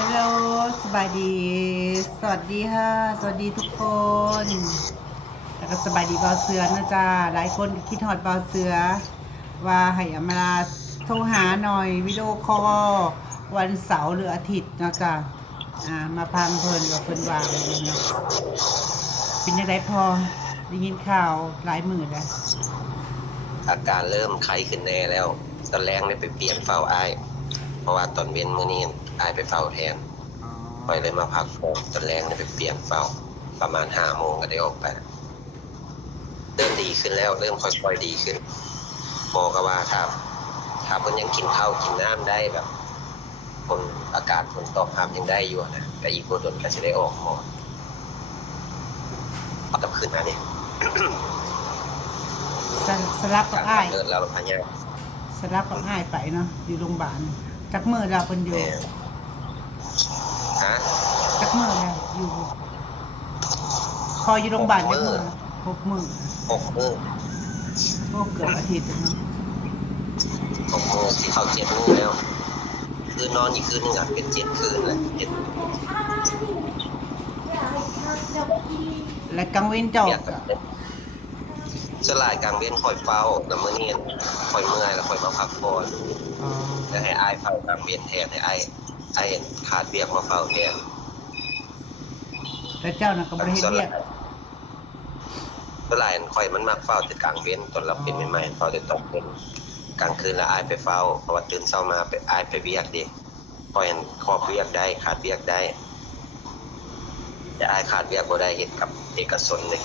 ฮัลโหลสบายดี สวัสดีค่ะสวัสดีทุกคนแล้วก็สบายดีเบาเสือนะจ๊ะหลายคนก็คิดฮอดเบาเสือว่าให้อำมาลาโทรหาหน่อยวิดีโอคอลวันเสาร์หรืออาทิตย์นะจ๊ะมาพังเพลินว่าเพิ่นวางเนาะเป็นยังไงพอได้ยินข่าวหลายมื้อแล้วอาการเริ่มไข้ขึ้นแน่แล้วตอนแรกเนี่ยไปเปลี่ยนเฝ้าอ้ายเพราะว่าตอนเว้นมื้อนี้อ้ายไปเฝ้าแทนค่อยเลยมาพักผ่อนตอนแรกเนี่ยไปเปลี่ยนเฝ้าประมาณ5 โมงก็ได้ออกไปเริ่มดีขึ้นแล้วเริ่มค่อยๆดีขึ้นหมอก็ว่าถ้าเพิ่นยังกินข้าวกินน้ำได้แบบคนอากาศฝนตกรับยังได้อยู่นะก็อีกบ่ดนก็สิได้ออกหมอกับคืนนั้นนี่ สลับกับอ้าย เลิศแล้วพะยาสลับกับอ้ายไปเนาะอยู่โรงพยาบาลจักมื้อแล้วเพิ่นอยู่ ฮะ จักมื้อแล้วอยู่พออยู่โรงพยาบาลจักมื้อ6 มื้อ6 มื้อโอ้เกือบอาทิตย์แล้วเนาะ6 มื้อที่เข้า7 มื้อแล้วคือนอนอีกคืนนึงเป็น7 คืนแหละและกลางเว้นเจ้าอยากสลายกลางเว้นคอยเฝ้าแล้วมื้อนี้คอยเมื่อยแล้วคอยมาพักผ่อนอ๋อแล้วให้อ้ายเฝ้ากลางเว้นแทนให้อ้ายขาดเวียกมาเฝ้าแทนแล้วเจ้าน่ะก็บ่ได้เฮ็ดเวียกสลายคอยมันมักเฝ้าแต่กลางเว้นตอนเราเป็นใหม่ๆเฝ้าแต่ตอนเป็นกลางคืนแล้วอ้ายไปเฝ้าเพราะว่าตื่นเช้ามาไปอ้ายไปเวียกดิคอยครอบเวียกได้ขาดเวียกได้แต่อ้ายขาดเวียกบ่ได้เฮ็ดกับเอกชนเลย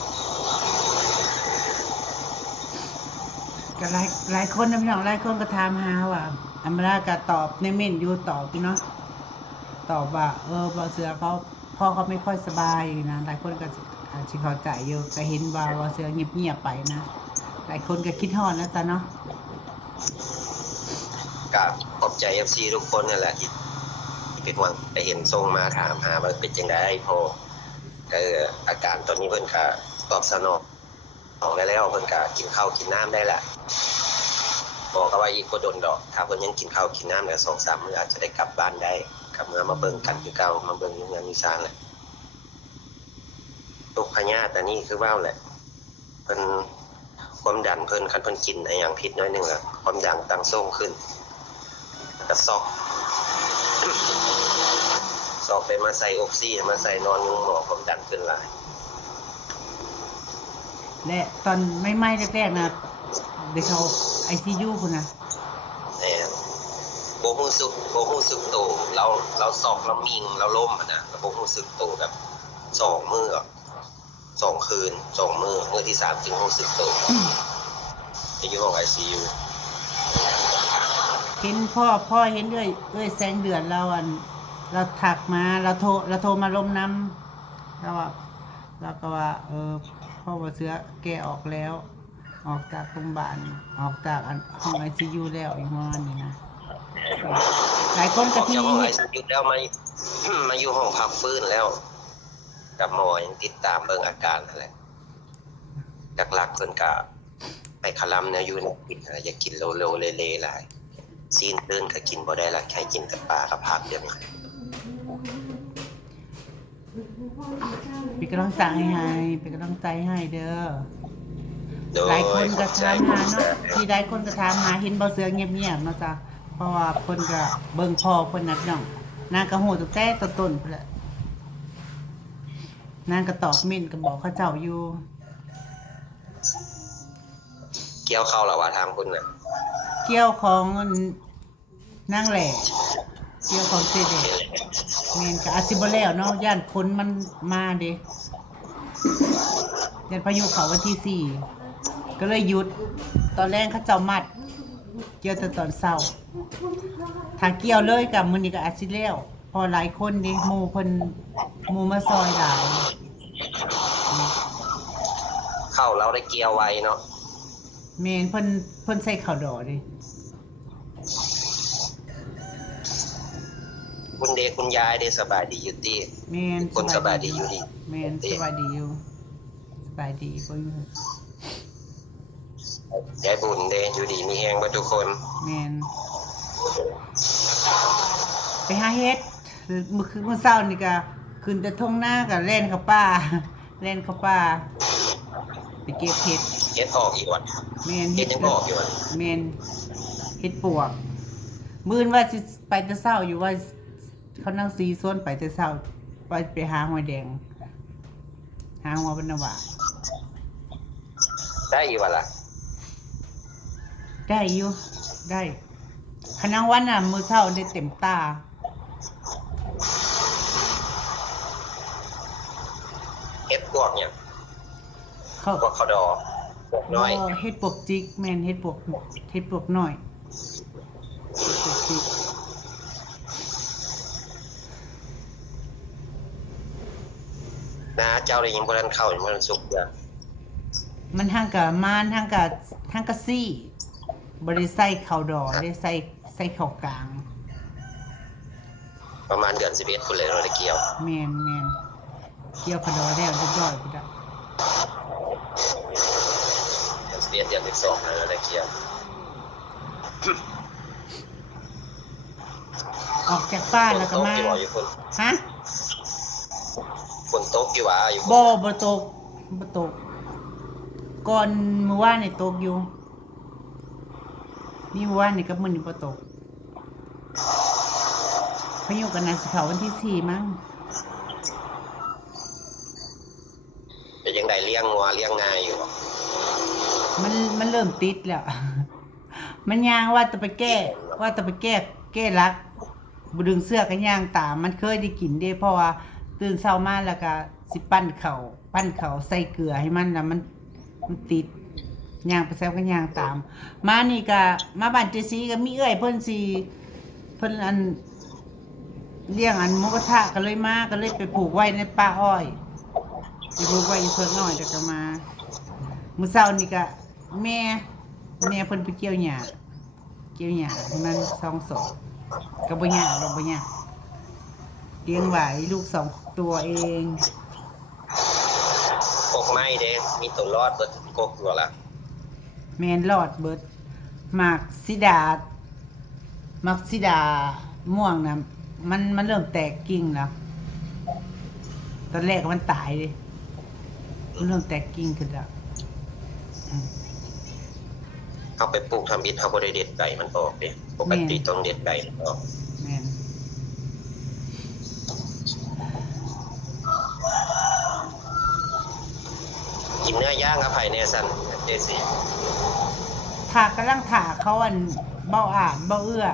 ก็หลายคนนะพี่น้องหลายคนก็ถามหาว่าอำมาลาก็ตอบในเม่นอยู่ตอบพี่เนาะตอบว่าบ่เสือเขาพ่อเขาไม่ค่อยสบายนะหลายคนก็อาจสิเข้าใจอยู่ก็เห็นว่าบ่เสือเงียบๆไปนะหลายคนก็คิดฮอดนะจ๊ะเนาะก็ขอบใจ FC ทุกคนนั่นแหละที่เป็นห่วงไปเห็นส่งมาถามหาว่าเป็นจังได๋พออาการตอนนี้เพิ่นก็ตอบสนองได้แล้วเพิ่นก็กินข้าวกินน้ำได้แหละบอกก็ว่าอีกบ่ดนดอกถ้าเพิ่นยังกินข้าวกินน้ำได้2-3 มื้ออาจจะได้กลับบ้านได้กลับมาเบิ่งกันคือเก่ามาเบิ่งอยู่งานอยู่ศาลแหละโรคพยาธิอันนี้คือว่าแหละเพิ่นความดันเพิ่นคันเพิ่นกินไอ้หยังผิดน้อยนึงอะความดันตั้งส่งขึ้นก็ซอกไปมาใส่ออกซิมาใส่นอนอยู่หมอความดันขึ้นหลายและตอนใหม่ๆแรกๆนะได้เข้า ICU พุ่นน่ะแต่บ่รู้สึกโตเราซอกเรามิงเราล้มน่ะแล้วบ่รู้สึกโตแบบ2 มื้อ2 คืน2 มื้อที่3จึงรู้สึกโตไปอยู่ห้อง ICU เห็นพ่อเห็นแสงเดือนเราถักมาเราโทรมาลมน้ำแล้วก็ว่าพ่อบ่เสือแกออกแล้ว ออกจากโรงพยาบาลออกจากห้อง ICU แล้วอีกประมาณนี้นะหลายคนก็ที่ห้อง ICU แล้วมาอยู่ห้องพักฟื้นแล้วกับหมอยังติดตามเบิ่งอาการนั่นแหละหลักๆเพิ่นก็ไปคลำแนวอยู่ในกินอย่ากินเร็วๆเละๆหลายซีนตื่นก็กินบ่ได้ละแค่กินแต่ปลากับผักเดี๋ยวนี้เป็นกำลังใจให้เป็นกำลังใจให้เด้อ โดย หลายคนก็ถามหาเนาะที่หลายคนก็ถามหาเห็นบ่เสือเงียบๆเนาะจ้ะเพราะว่าเพิ่นก็เบิ่งพ่อเพิ่นน่ะพี่น้องนางก็ฮู้ตั้งแต่ต้นๆพุ่นแหละนางก็ตอบเม่นก็บอกเขาเจ้าอยู่ เกี่ยวเข้าแล้วว่าทางคุณน่ะ เกี่ยวของนางแหล่เกี่ยวของเจเดแม่นก็อาจสิบ่แล้วเนาะย่านฝนมันมาเด้ย่านพายุเข้าวันที่4ก็เลยหยุดตอนแรกเขาเจ้ามัดเกี่ยวแต่ตอนเช้าถ้าเกี่ยวเลยกับมื้อนี้ก็อาจสิแล้วพอหลายคนเด้หมู่เพิ่นหมู่มาซอยหลาย เข้าเราได้เกี่ยวไว้เนาะ แม่นเพิ่นใส่ข้าวดอกเด้ คุณเดคุณยายได้สบายดีอยู่ติ แม่น คนสบายดีอยู่ดี แม่นสบายดีอยู่สบายดีบ่อยู่ ยายบุญเดอยู่ดีมีแฮงเบ่ทุกคน แม่นไปหาเฮ็ด มื้อเช้านี่ก็ขึ้นแต่ทุ่งนาก็แล่นเข้าป่าแล่นเข้าป่าไปเก็บเห็ด เฮ็ดออกอีกวัน แม่น เฮ็ดยังออกอยู่วัน แม่นเฮ็ดปวกมื้อว่าสิไปแต่เช้าอยู่ว่าเขานั่งซีส่วนไปแต่เช้าไปหาหอยแดงหาหัวบรรณวา ได้อีกวันละ ได้อยู่ได้คณะวันน่ะมื้อเช้าได้เต็มตา เฮ็ดพวกเนี่ย เขา พวกเขาดอพวกน้อย เฮ็ดปวกจิกแม่นเฮ็ดปวกน้อยเฮ็ดปวกจิก นะเจ้าได้ยินบ่ทันเข้ายังบ่ทันสุกเด้อ มันทางกะมานทางกะซี่บ่ได้ใส่ข้าวดอกได้ใส่ข้าวกลาง ประมาณเดือน11พุ่นเลยเราได้เกี่ยว แม่นเกี่ยวข้าวดอกแล้วเรียบร้อยพุ่นน่ะ เดือน11เดือน12แล้วเราได้เกี่ยว ออกจากบ้านแล้วก็มา ฝนตอยู่บ่อยู่พุ่น ฮะ ฝนตกอยู่หว่าอยู่ บ่ตกก่อนมื้อวานนี่ตกอยู่มีมื้อวานนี่กับมื้อนี้บ่ตกพายุก็น่าสิเข้าวันที่4มั้ง เป็นจังไดเลี้ยงงัวเลี้ยงง่ายอยู่บ่ มันเริ่มติดแล้ว มันย่างว่าจะไปแก้รักบ่ดึงเสื้อกันย่างตามมันเคยได้กินเด้เพราะว่าตื่นเช้ามาแล้วก็สิปั้นข้าวใส่เกลือให้มันแล้วมันติดย่างไปแซวกันย่างตาม มานี่ก็มาบ้านเจซีก็มีเอื้อยเพิ่นอันเลี้ยงอันหมูกระทะก็เลยมาก็เลยไปผูกไว้ในป่าอ้อยไปผูกไว้อีกส่วนน้อยแล้วก็มามื้อเช้านี่ก็แม่เพิ่นไปเกี่ยวหญ้าให้มัน2 ศอกก็บ่ยากดอกบ่ยากเลี้ยงไว้ลูก2 ตัวเอง กกไม้เด้มีตัวรอดเบิดกกอยู่ละ แม่นรอดเบิดหมากซิดาม่วงน่ะมันเริ่มแตกกิ่งแล้วตอนแรกมันตายเด้มันเริ่มแตกกิ่งขึ้นแล้ว เอาไปปลูกทำอิฐเฮาบ่ได้เด็ดไก่มันออกเด้ปกติต้องเด็ดไก่มันออก แม่น กินเนื้อย่างอภัยแน่ซั่นเจสิ กำลังถาเขาอันเบ้าอ่านเบ้าเอื้อ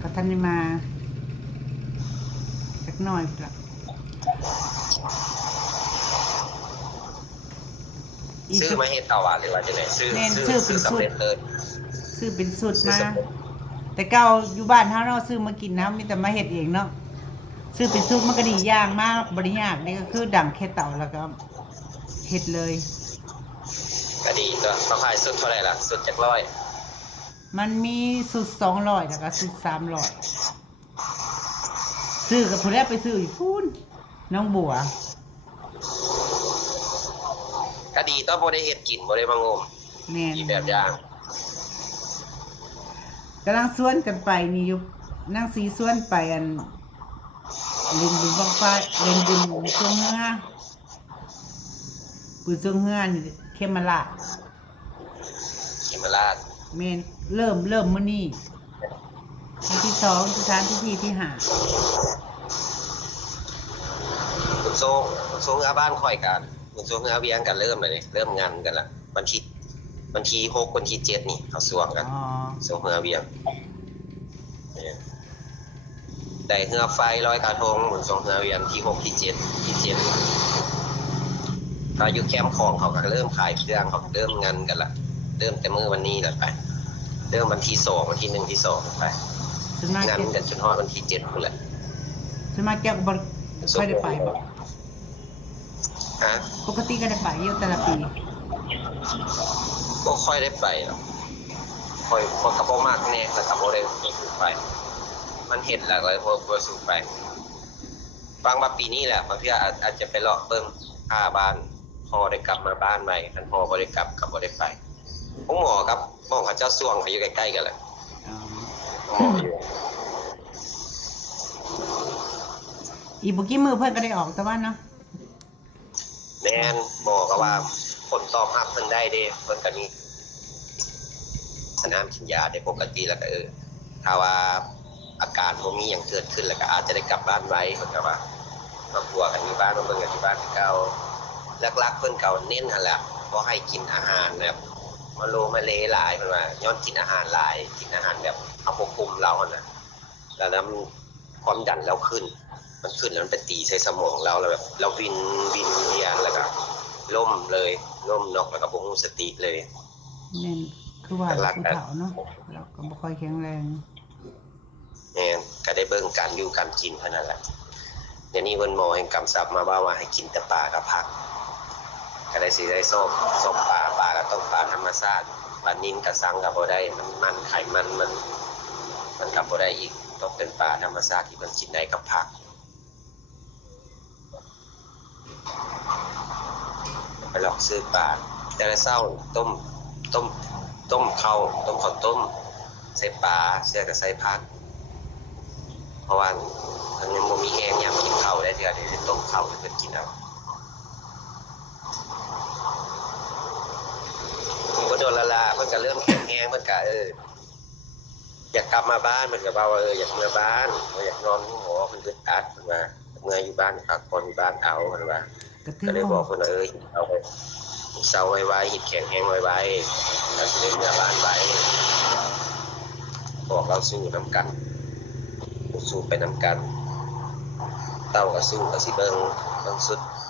ก็ทันได้มาจักหน่อยพุ่นล่ะซื้อมาเฮ็ดเอาว่าหรือว่าจังได๋ซื้อ แม่นซื้อเป็น สำ สุด เร็จเลย ซื้อเป็นสุด ซื้อ มา สำเร็จ แต่เก่าอยู่บ้านเฮาเนาะซื้อมากินนะมีแต่มาเฮ็ดเองเนาะซื้อเป็นสุดมันก็ดีอย่างมากบ่ได้ยากนี่ก็คือดังแค่เตาแล้วก็เฮ็ดเลย ก็ดีตัวเขาขายสุดเท่าไหร่ล่ะสุดจักร้อย มันมีสุด200แล้วก็สุด300ซื้อกับผู้ใดไปซื้ออยู่พูนน้องบัว ก็ดีตัวบ่ได้เฮ็ดกินบ่ได้มางม แม่น มีแบบอย่าง กำลังสวนกันไปนี่อยู่นั่งสีสวนไปอันลินบุญบังไฟเล่นบุญช่วงเฮือบุญช่วงเฮือนี่เข้มมาละ กินมาราด แม่นเริ่มมื้อนี้วันที่2ที่3ที่4ที่5 คุณโซ่อาบ้านข่อยกันคุณโซ่อาเวียงกันเริ่มเลยเริ่มงานกันละวันที่6วันที่7นี่เขาสวงกัน อ๋อ โซ่อาเวียงได้เฮือไฟลอยกระทงบนทรงเฮือเวียนที่6ที่7เขาอยู่แคมป์ของเขาก็เริ่มขายเครื่องเขาเริ่มงานกันละเริ่มแต่มื้อวันนี้แหละไปเริ่มวันที่2วันที่1ที่2ไป ส่วนมาก งานกันจนฮอดวันที่7พุ่นแหละ ส่วนมากแกก็บ่ค่อยได้ไปบ่ ฮะ ปกติก็ได้ไปอยู่แต่ละปี ก็ค่อยได้ไปหรอกค่อยพอกระโปรงมากแน่แล้วกระโปรงได้มีสูไป มันเห็นแล้วเลยพอสูไป ฟังมาปีนี้แหละบางทีอาจจะไปเลาะเบิ่งค่าบ้านพอได้กลับมาบ้านใหม่คันพอบ่ได้กลับก็บ่ได้ไปผมหมอครับหมอเขาเจ้าส่วงเขาอยู่ใกล้ๆกันแหละ อ๋อ หมออยู่ อีกบ่กี่มื้อเพิ่นก็ได้ออกแต่ว่าเนาะ แม่นบอกก็ว่าผลตอบรับเพิ่นได้เด้เพิ่นก็มีสนามกินยาได้ปกติแล้วก็ถ้าว่าอาการบ่มีหยังเกิดขึ้นแล้วก็อาจจะได้กลับบ้านไวเพิ่นก็ว่ามาปัวกันอยู่บ้านมาเบิ่งกันอยู่บ้านคือเก่าหลักๆเพิ่นก็เน้นหั่นแหละบ่ให้กินอาหารแบบมาโลมาเลหลายเพิ่นว่าย้อนกินอาหารหลายกินอาหารแบบเอาควบคุมเราหั่นน่ะแล้วน้ำความดันเราขึ้น มันขึ้นแล้วมันไปตีใส่สมองเราแล้วแบบเราวินเวียนแล้วก็ล่มเลยล่มน็อกแล้วก็บ่ฮู้สติเลย แม่นคือว่าผู้เฒ่าเนาะเราก็บ่ค่อยแข็งแรง แม่นก็ได้เบิ่งการอยู่การกินเท่านั้นแหละเดี๋ยวนี้เพิ่นหมอให้กำชับมาว่าให้กินแต่ปลากับผักก็ได้สิได้ส้มปลาก็ต้องปลาธรรมชาติปลานิ่มก็สั่งก็บ่ได้มันไขมันมันก็บ่ได้อีกต้องเป็นปลาธรรมชาติที่มันกินได้กับผักไปลองซื้อปลาแต่ละเช้าต้มข้าวต้มใส่ปลาเสื้อก็ใส่ผักเพราะว่ามันยังบ่มีแห้งยามกินข้าวได้เทื่อได้ต้มข้าวให้เพิ่นกินเอาบ่โดนละลาเพิ่นก็เริ่มแข็งแรงเพิ่นก็อยากกลับมาบ้านเพิ่นก็ว่าอยากมาบ้านบ่อยากนอนหอเพิ่นอึดอัดเพิ่นว่าเมื่ออยู่บ้านพักผ่อนอยู่บ้านเอาเพิ่นว่า ก็เลยบอกเพิ่นว่าเอาไปเซาไว้หิดแข็งแรงไว้แล้วสิได้เมื่อบ้านไว้บอกเราสู้นํกันสู้ไปนํกันเต้าก็สู้ก็สิเบิ่ง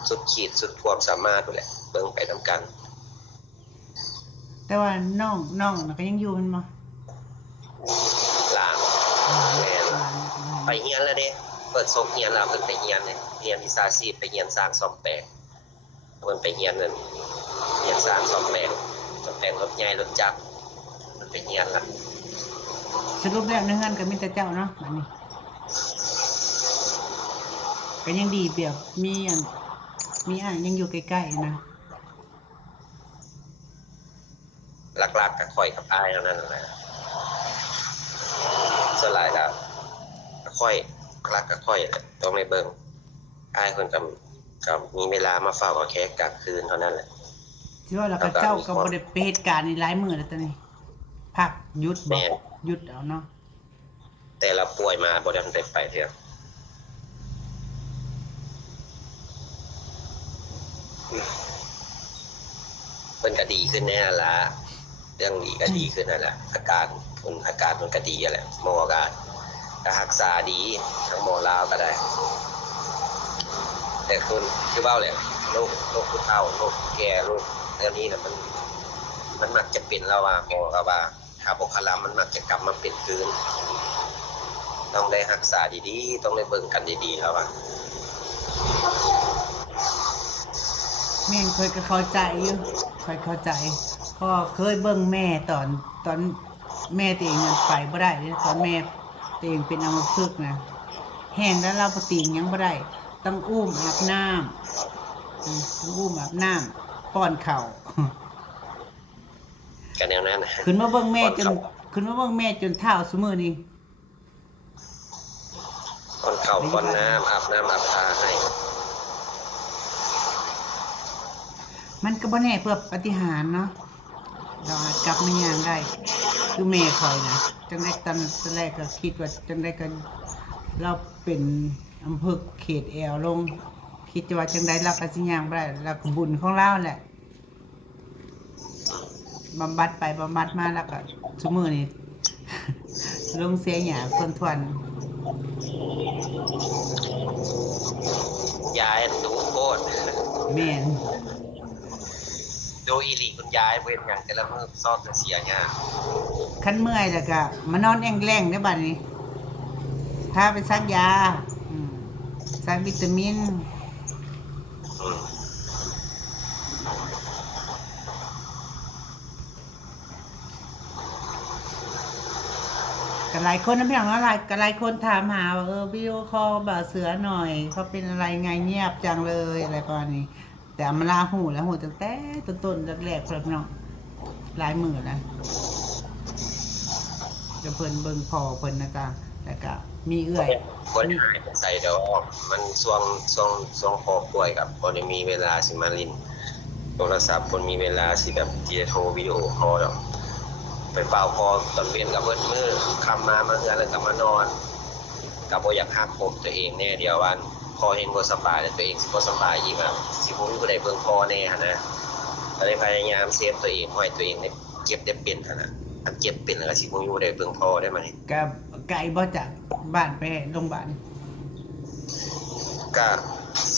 สุดขีดสุดความสามารถพุ่นแหละเบิ่งไปนํกัน แต่ว่าน้องน่ะก็ยังอยู่แม่นบ่ หลานแม่นไปเรียนแล้วเด้เปิดโรงเรียนแล้วเพิ่นไปเรียนเรียนวิชาชีพไปเรียนสร้างซ่อมแปลงเพิ่นไปเรียนนั่นเรียนสร้างซ่อมแปลงรถใหญ่รถจักรเพิ่นไปเรียนล่ะ สรุปแล้วในงานก็มีแต่เจ้าเนาะบัดนี้ก็ยังดีเปรียบมีอ้ายยังอยู่ใกล้ๆนะ หลักๆก็ค่อยกับอ้ายเท่านั้นแหละส่วนหลายก็ค่อยหลักก็ค่อยแหละต้องได้เบิ่งอ้ายเพิ่นก็มีเวลามาเฝ้าก็แค่กลางคืนเท่านั้นแหละ สิว่าแล้วก็เจ้าก็บ่ได้ไปเหตุการณ์นี่หลายมื้อแล้วตอนนี้พักหยุดบ่หยุดเอาเนาะ แต่เราป่วยมาบ่ได้ไปเทื่อเพิ่นก็ดีขึ้นแน่ล่ะเรื่องดีก็ดีขึ้นนั่นแหละอาการมันก็ดีแหละหมอก็รักษาดีทั้งหมอลาวก็ได้แต่คนคือเว้าแหละโรคผู้เฒ่าโรคแก่โรคเรื่องนี้น่ะมันมักจะเป็นแล้วว่าหมอก็ว่าถ้าบ่คลำมันมักจะกลับมาเป็นคืนต้องได้รักษาดีๆต้องได้เบิ่งกันดีๆแล้วว่า แม่นเคยก็เข้าใจอยู่ค่อยเข้าใจเพราะเคยเบิ่งแม่ตอนแม่ตัวเองยังไปบ่ได้เด้ตอนแม่ตัวเองเป็นอัมพฤกษ์นะแห้งแล้วเราบ่ตีงยังบ่ได้ต้องอุ้มอาบน้ำต้องอุ้มอาบน้ำป้อนข้าว กันแนวนั้น ขึ้นมาเบิ่งแม่จนเฒ่าซุมื้อนี้ ป้อนข้าวป้อนน้ำอาบน้ำอาบท่าให้ มันก็บ่แน่เพื่อปาฏิหาริย์เนาะเราอาจกลับมาย่างได้คือแม่ข่อยนะจังได๋ตอนแรกก็คิดว่าจังได๋ก็เราเป็นอำเภอเขตแอวลงคิดว่าจังได๋เราก็สิย่างบ่ได้แล้วก็บุญของเราแหละบำบัดไปบำบัดมาแล้วก็ซุมื้อนี้ ลงเสียหยาคนทวน ยายดูโคตร แม่น ดูอีหลีคุณยายเว้นอย่างแต่ละมื้อซ่อนจะเสียหญ้า คันเมื่อยแล้วก็มานอนแอ่งแรงเด้อบัดนี้พาไปซักยาซักวิตามิน อืม ก็หลายคนนะพี่น้องเนาะหลายคนถามหาว่าวิดีโอคอลบ่าวเสือหน่อยเขาเป็นอะไรไงเงียบจังเลยอะไรประมาณนี้ แต่อำมาลาหูแล้วหูตั้งแต่ต้นๆแรกๆครับพี่น้องหลายมื้อนะจะเพิ่นเบิ่งพอเพิ่นนะจ๊ะ แล้วก็มีเอื้อย คนหายใส่ดอกมันช่วงพอป่วยกับบ่ได้มีเวลาสิมาลินโทรศัพท์คนมีเวลาสิแบบที่จะโทรวิดีโอคอลดอกไปเฝ้าพอตอนเวียนกับเบิดมื้อค่ำมาเฮือนแล้วก็มานอนก็บ่อยากหักผมตัวเองแน่เดียววันพอเห็นบ่สบายแล้วตัวเองสิบ่สบายอีกอะสิบ่มีผู้ใดเบิ่งพอแน่หั่นนะก็เลยพยายามเซฟตัวเองให้ตัวเองได้เก็บได้เป็นหั่นน่ะอันเก็บเป็นแล้วก็สิบ่มีผู้ใดเบิ่งพอได้มานี่ กับไก่บ่จากบ้านไปโรงพยาบาล ก็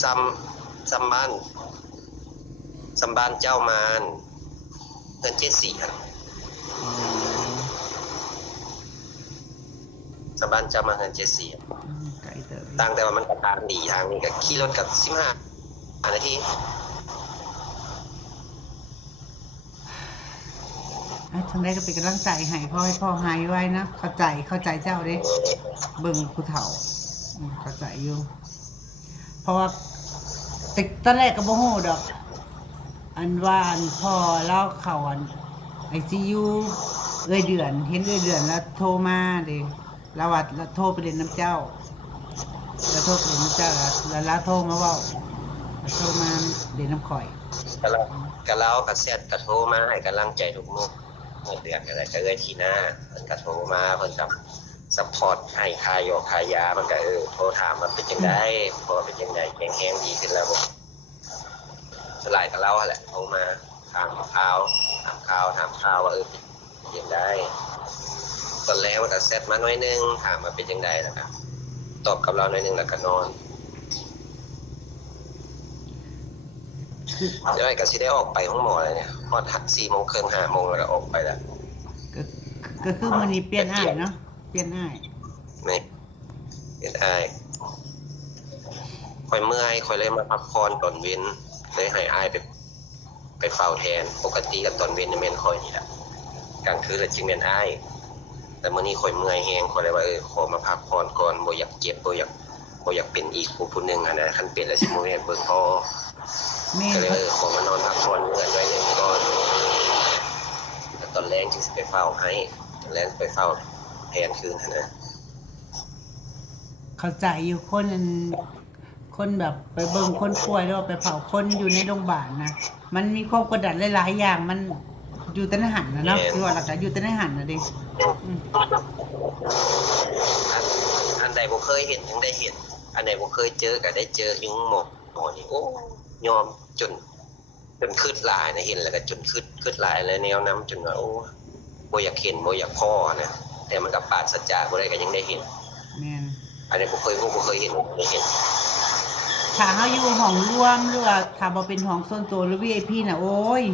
ซ้ำบ้านเจ้ามานเงิน74ครับซ้ำบ้านเจ้ามาเงิน74 ไก่เติบ ตั้งแต่ว่ามันก็ทางดีทางนี้ก็ขี่รถกับ15นาที ทางใดก็เป็นกำลังใจให้พ่อให้พ่อหายไว้นะเข้าใจเจ้าเด้เบิ่งผู้เฒ่าเข้าใจอยู่เพราะว่าแต่ตอนแรกก็บ่ฮู้ดอก อันว่าอันพ่อเล่าเข้าอัน ICU เดือนเห็นเดือนแล้วโทรมาเด้แล้วว่าแล้วโทรไปเล่นน้ำเจ้า แล้วโทรไปเล่นน้ำเจ้าแล้วโทรมาเว้าแล้วโทรมาเล่นน้ำข่อย ก็เราก็แซดก็โทรมาให้กำลังใจทุกมื้อเมื่อเดือนอะไรก็เลยทีหน้าเพิ่นก็โทรมาเพิ่นก็ซัพพอร์ตให้ค่ายามันก็โทรถามว่าเป็นจังได๋พอเป็นจังได๋แข็งดีขึ้นแล้วบ่สลายกับเราแหละโทรมาถามข่าวว่าเป็นจังได๋ตอนแรกมันก็แซดมาหน่อยนึงถามว่าเป็นจังได๋แล้วก็ตอบกับเราหน่อยนึงแล้วก็นอนเดี๋ยวไอ้ก็สิได้ออกไปห้องหมอเลยเนี่ยฮอด 4:30 5:00 แล้วก็ออกไปแล้ว ก็คือมื้อนี้เปลี่ยนอ้ายเนาะเปลี่ยนอ้าย นี่เป็นอ้ายค่อยเมื่อยค่อยเลยมาพักผ่อนตอนเว้นเลยให้อ้ายไปเฝ้าแทนปกติกับตอนเว้นนี่แม่นค่อยนี่แหละกลางคืนแล้วจึงแม่นอ้ายแต่มื้อนี้ค่อยเมื่อยแฮงค่อยเลยว่าขอมาพักผ่อนก่อนบ่อยากเจ็บบ่อยากเป็นอีกผู้หนึงนะคันเป็นแล้วสิบ่เฮ็ดเบิ่งพอ แม่ ก็ น เลยขอมานอนพักผ่อนเงินไว้หนึ่งก่อนแล้วตอนแรกจึงสิไปเฝ้าให้ตอนแรกไปเฝ้าแทนคืนนะ เข้าใจอยู่คนแบบไปเบิ่งคนป่วยแล้วไปเผาคนอยู่ในโรงพยาบาลนะมันมีความกดดันหลายๆอย่างมันอยู่แต่ในหันนะเนาะคือว่าหลักๆอยู่แต่ในหันนะดิ อันใดบ่เคยเห็นยังได้เห็นอันใดบ่เคยเจอก็ได้เจอยังหมอนี่โอ้ยอมจนคืดหลายนะเห็นแล้วก็จนคืดหลายแล้วแนวนํจนว่าโอ้บ่อยากเห็นบ่อยากพ้อนะแต่มันก็ปราศจากบ่ได้ก็ยังได้เห็น แม่น อันนี้บ่เคยเห็นได้เห็น ถ้าเฮาอยู่ห้องรวมหรือว่าถ้าบ่เป็นห้องส่วนตัวหรือ VIP น่ะโอ้ย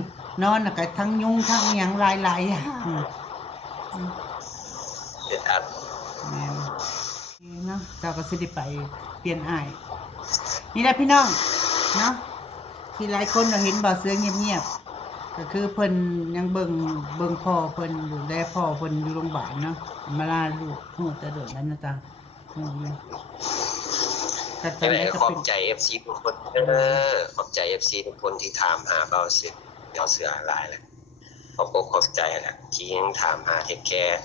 นอนน่ะก็ทั้งยุงทั้งหยังหลายๆอย่าง เด็ดอัด แม่นเนาะเจ้าก็สิได้ไปเปลี่ยนอ้ายนี่แหละพี่น้องเนาะที่หลายคนเราเห็นบ่เสือเงียบๆก็คือเพิ่นยังเบิ่งพ่อเพิ่นอยู่แลพ่อเพิ่นอยู่โรงพยาบาลเนาะมาลาลูกฮู้แต่โดดแล้วนะจ๊ะฮู้เลยก็ จัง จำ ได๋ ได้ ก็ ก็ ขอ เป็ บ น ใจ FC ทุกคนขอบใจ FC ทุกคนที่ถามหาเบาเสือหลายแหละขอบใจแหละที่ยังถามหาเทคแคร์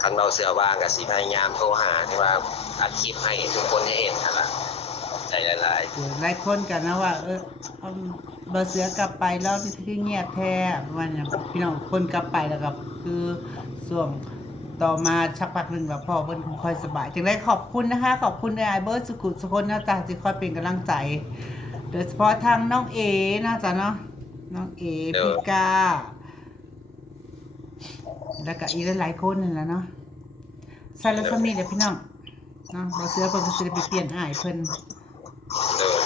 คันเบาเสือว่างก็สิพยายามโทรหาที่ว่าอัดคลิปให้ทุกคนได้เห็นนั่นล่ะขอบใจหลาย หลายคนกันนะว่าเอาบ่เสือกลับไปแล้วนี่คือเงียบแท้ว่าเนี่ยพี่น้องคนกลับไปแล้วก็คือช่วงต่อมาชักพักหนึงแบบพ่อเพิ่นค่อยสบายจังได๋ขอบคุณนะคะขอบคุณไอ้เบิร์ดสุขุสุคนนะจ๊ะที่คอยเป็นกำลังใจโดยเฉพาะทางน้องเอนะจ๊ะเนาะน้องเอพี่กาแล้วก็อีกหลายๆคนนั่นแหละเนาะใส่แล้วสำนีแหละพี่น้องเนาะบ่เสือเพิ่นก็สิได้ไปเปลี่ยนอ้ายเพิ่น ๆ